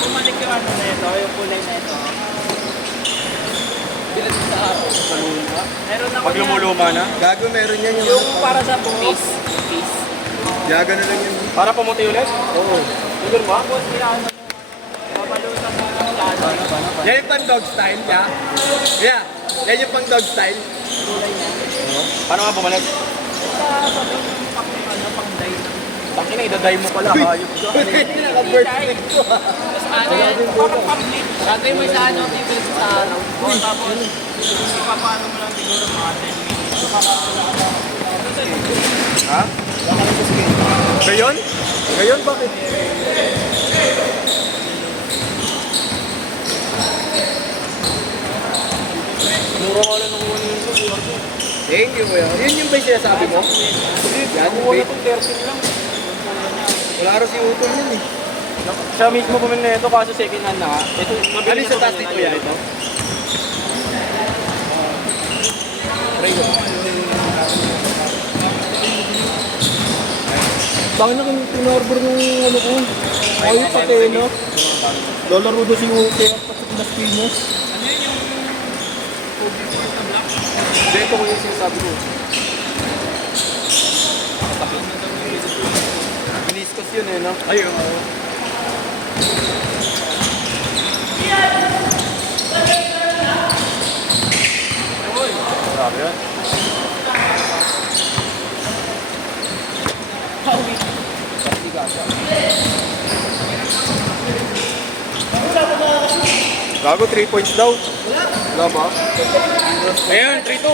bumalik yung ano na ito, yung kulay na ito. Bilat sa araw. Meron ako Pag lumuluma na? Gago, meron yan yung para sa bungis. Bungis. Gago na lang yun. Para pumuti ulit? Oo. Siguro ba? Tapos kailangan mo papalutan mo ng lado. Yan yung pang dog style, ya? Yeah. Yan yung pang dog style. Kulay niya. Paano nga bumalik? Sa doon yung pang dye ng... Tangina, idaday mo pala. Hayop ka. Naka-birthday ko. Tapos ano yan, parang pamblit. Lagay mo sa ano, tibig sa araw. O tapos, ipapano mo lang siguro mga 10 minutes. Ha? Gayon? Gayon, bakit? Mura ka lang nakuha niyo yun. Thank you, kuya. Yun yung ba yung sinasabi mo? Yan, Nakuha na wait. itong 13 lang. Wala araw si Utol yun eh. Siya mismo bumili na ito kasi second hand na nga. Ito, Ano mabili yung sa taas nito yan ito? Prego. Bakit na kung pinorder ng ano ko? Ayun pati, no? Lalaro doon si Uke at sa Pinas Pinos. Ito ko yung sinasabi ko. Biniscos yun eh, no? Ayun. Grabe yan. Gago, 3 points daw. Wala ba? Ayun, 3-2.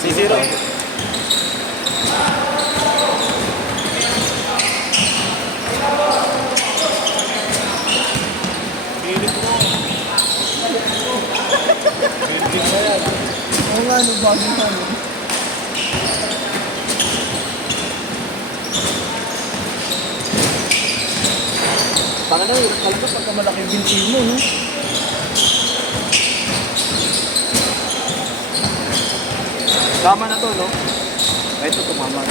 2-0. Oo nga, ano bagong ano. Taka na, hirap talaga pagka malaki yung binti mo, no? Tama na to, no? Ay, ito tumama.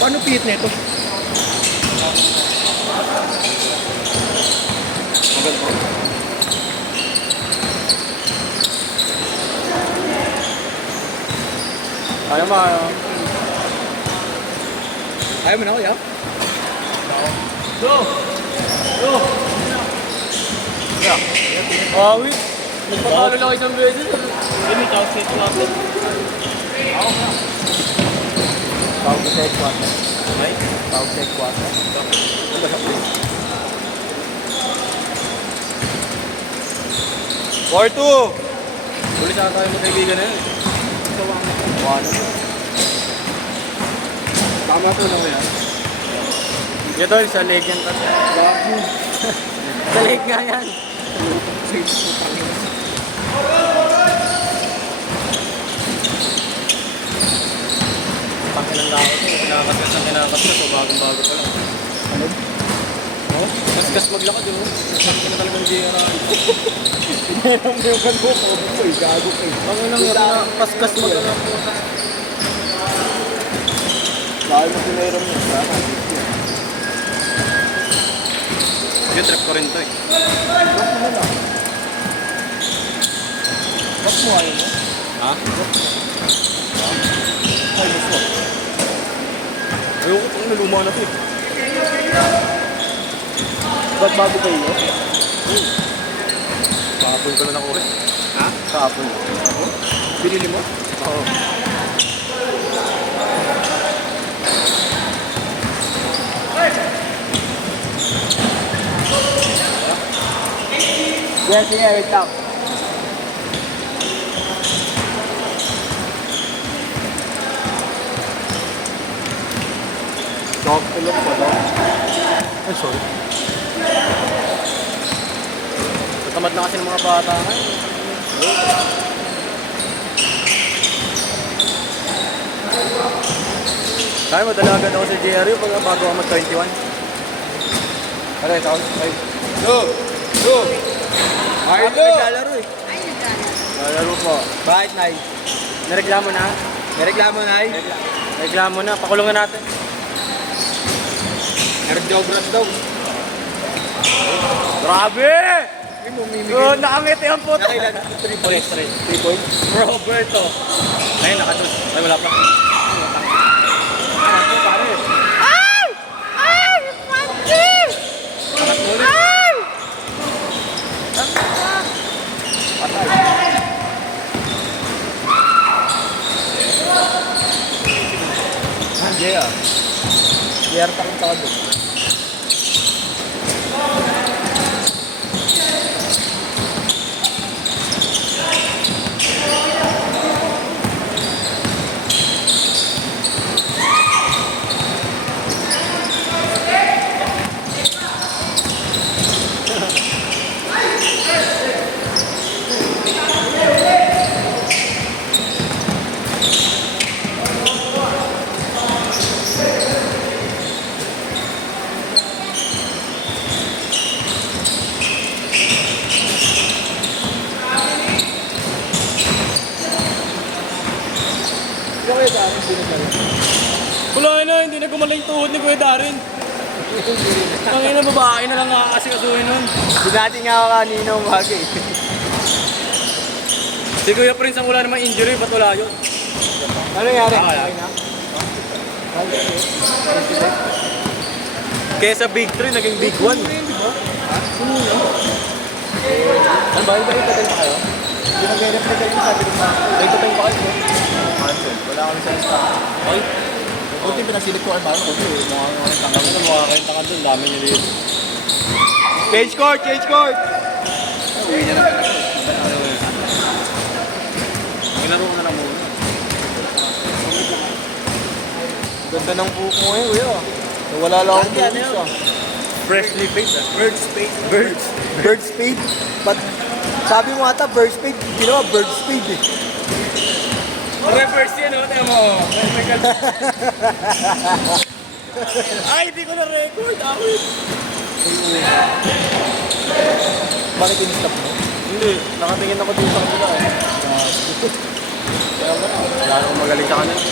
Paano pihit na ito? Maganda. Ayaw mo, ayaw. Ayaw mo na, kuya? Go! Go! Yeah. Awit. Nagpapalo lang isang beses. Hindi, tapos set natin. Tawag sa headquarter. Ay? Tawag sa headquarter. Ano ba sa place? 4-2! Ulit sana tayo magkaibigan na yun. Tama to na, kuya. Ito, sa legend kasi. Sa leg nga yan. Pakilang tao ito. Kinakakas ang kinakakas na. So, bagong-bago pa lang. Ano? Oh, kaskas maglakad yun. Nasakit na talagang GRI. Meron mo yung ganun ko. Uy, gago ko. Ang nang yun na kaskas maglakad po. Dahil mo pinairam mo. Sana. Yung trip ko rin to eh. Ba't mo na lang? Ba't mo ayaw mo? Ha? Ay, gusto. Ayoko pang naluma na to eh. Ba't bago kayo? Kahapon ko na nakuha eh. Ha? Kahapon. Binili mo? Oo. Yes, yeah, wait lang. Dog tulog ko, no? Ay, sorry. Tatamad na kasi ng mga bata ngayon. Kaya madalaga daw si JRU pag bago ako mag-21. Pare, tawag. Ay. Go! Go! Ay, Ako naglalaro eh. Ay, nagkala. Laro po. Bakit, Nay? Nareklamo na? Nareklamo, Nay? Reklamo na. Pakulungan natin. Nag-jobras daw. Grabe! Hindi mo mimigay. Oh, nakangiti ang puto. Nakailan? 3 points. 3 points? Roberto. Ayun, nakatus. Ay, wala pa. Yeah. Yeah, takot-takot. Wala na, hindi na gumaling tuhod ni Kuya Darin. Ang ina, babae na lang nakakasikasuhin nun. Binati nga ako kanina umaga eh. Si Kuya Prince ang wala namang injury, ba't wala yun? Ano nangyari? Wala. Kaya sa Big 3, naging Big 1. Ano ba? Iba itagal pa kayo? Hindi mag-reflect kayo sabi ko pa. Itagal pa kayo? Cancel. Wala kami sa lista. Ay, Kunti pinasilip ko kayo ba? Kunti eh. tanggal na mga kayong doon, dami nyo rin. Change court! Change court! Uwi niya na pala. Nilaro ko na lang muna. Ganda ng buhok mo eh, kuya. Wala lang akong Ano buhok yun? ah. Freshly baked ah. Bird spade. Birds. Bird spade. But sabi mo ata bird spade. Hindi naman bird spade eh. Reverse yan, tingnan mo. Ay, hindi ko na-record. Awit. Bakit in-stop mo? Hindi, nakatingin ako dito sa kanila eh. Kaya wala akong magaling sa kanila.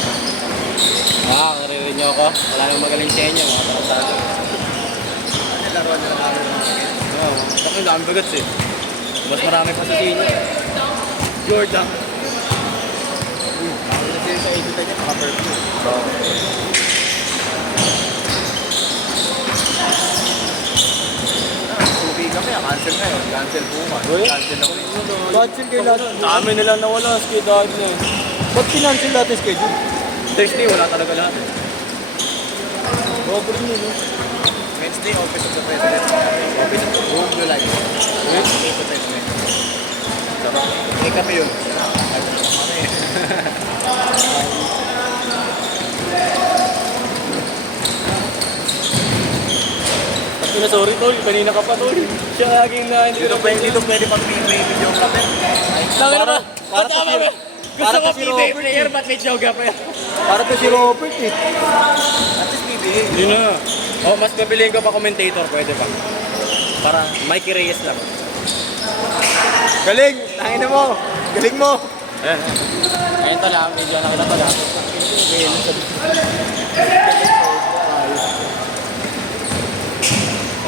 Naririn niyo ako. Wala nang magaling sa inyo, mga tarantado. Laruan na lang namin ng mga Oo, kasi dami bagats eh. Mas marami pa sa inyo. Jordan. Kasi sa edita niya, naka-perfect. Subi kami, cancel ngayon. Cancel bukas. Cancel ako. Cancel kayo lahat. Dami nilang nawala, skidad na eh. Ba't kinancel natin schedule? Thursday, wala talaga lahat eh. Robert nyo, no? Wednesday, office of the president. Office of the home you like. Wednesday to 10 minutes. Diba? Eh kami yun. At na sorry tol, kanina ka pa tol. Siya laging na hindi Dito pwede pang may video kapit. Tangin na. Para to si Gusto ko si PBA Robert player, eh. ba't may joga pa yan? Para to si Robert eh. At least PBA. Hindi na. Oh, mas pabilihin ko pa commentator, pwede pa. Para Mikey Reyes lang. Galing! Tangin na mo! Galing mo! Ayan. Ngayon tala, medyo na kita tala.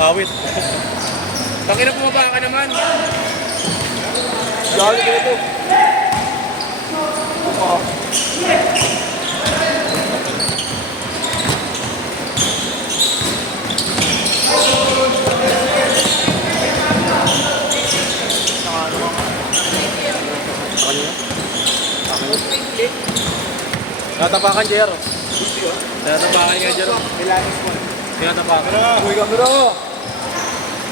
Awit. Tangin na pumaba ka naman. Galing ka ito. Tatapakan, Jero. Tatapakan nga, Jero. Nilanis mo. Tinatapakan. Uy, kamera!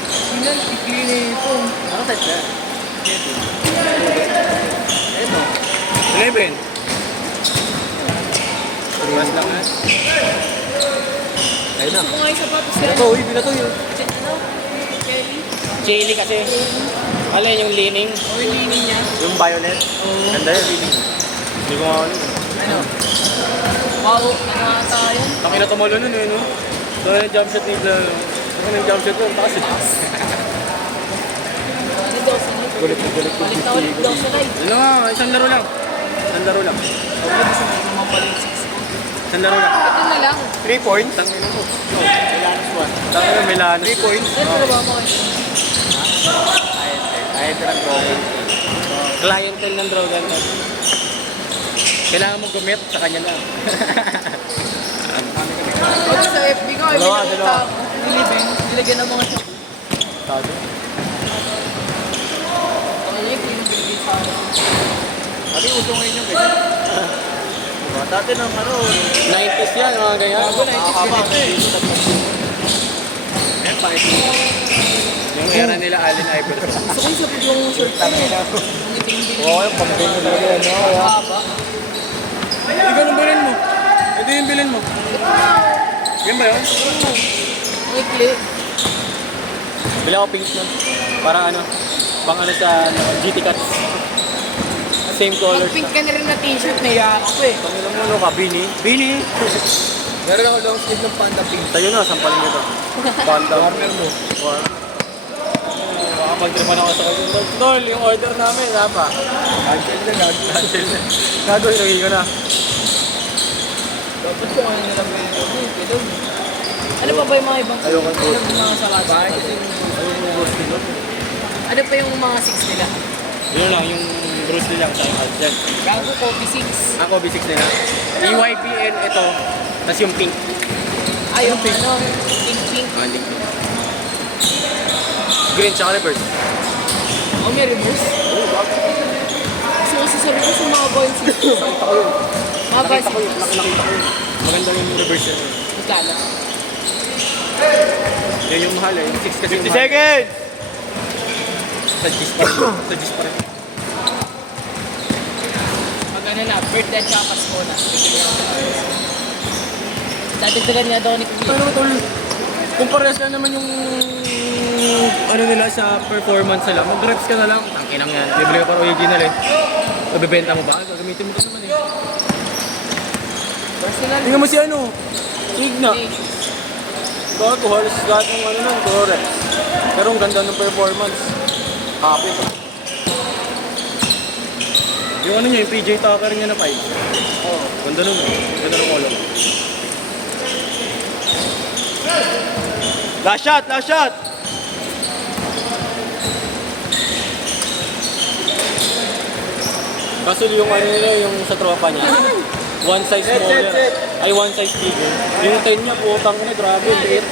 Sinan, ikli ito. Ano type na? Ito. 11. Mas lang na. Ayun na. Gusto ko nga yung sapatos Ito, uy, binato yun. Ano? Kelly? Chili kasi. Alin yung leaning? O yung lining niya? Yung violet. Ganda yun. Hindi ko nga ano. Ano? Wow, ano ata yun? Nakina tumalo nun eh, no? So, yung jump shot ni Bla. Ano yung jump shot nun? Takas eh. Ano daw sa nito? Gulit na gulit yung Balik na ulit daw sa ride. Ano nga, isang laro lang. Isang laro lang. Isang laro lang. Ito na lang. 3 points. Tangin mo. Milanos 1. Tangin mo, Milano. 3 points. Ito na ba mo kayo? Ayun ka ng drawing. Clientele ng Drogan. Kailangan mo gumit sa kanya lang. Ito sa FB ko, ay Dalawa, nakita dalawa. ako. Nilagyan ng mga chocolate. Sabi. Ay, ito yung binigay sa akin. Pati uso ngayon yung ganyan. Diba? Dati nang ano, 90s yan, mga ganyan. bago na ganito eh. Ayan, pahit mo. Yung era nila, Allen Iverson. Gusto ko yung sabi yung shirt ko. Ang itim din. Oo, yung pambili mo talaga yan. Ang haba. Ikaw nung bilhin mo. Ito yung bilhin mo. Yan ba yun? Ang ikli. Bili ako pinks nun. Para ano, pang ano sa GT Cuts. Same colors. Mag-pink ka na rin na t-shirt na yan ako eh. Pangilang mo, ano ka? Bini? Bini! Meron ako long sleeve ng panda pink. Sa'yo na, sampalin nito. Panda. Warner mo. Baka mag-tripan ako sa kanya. Tol, yung order namin, pa. Cancel na gago. Cancel na. Gago, inuwi ko na. Dapat ko ngayon nilang ganito. Ano pa ba yung mga ibang Ayaw ka ano yung mga salad? Bakit kasi Ano pa yung mga 6 nila? Yun lang, yung Bruce Lee lang sa yung dyan. Gago coffee 6. Ako, B6 nila. EYPN ito, tas yung pink. Ay, yung ano, pink. Ah, hindi. Green, tsaka reverse. Oh, may reverse. Gusto ko sa reverse yung mga boy 6. Nakita ko yun. Mga boy Nakita ko yun. 6. Nakita ko yun. Maganda yung reverse yun. Magkano? Yan yung mahal eh. Yung 6 kasi yung 50 mahal. seconds! Sa G's pa rin. Sa G's pa rin. Pag ano na, birthday at saka Pasko na. Dadagdagan nga daw ni Kuya. Ano tol? Kung parehas na naman yung ano nila sa performance nila, mag-reps ka na lang. Tangkinang yan. Bibili ka para original eh. Mabibenta mo ba? Gagamitin mo ito naman eh. Personal. Tingnan mo si ano. Signa. Okay. Bago halos lahat ng ano nun, puro reps. Pero ang ganda ng performance. Happy ko. Yung ano niya, yung PJ Tucker niya na 5. Oh, ganda nun. Ganda ng color. Last shot! Last shot! Kaso yung ano nila, yung sa tropa niya, one size smaller. Ay, one size bigger. Yung 10 niya, putang na, grabe, liit.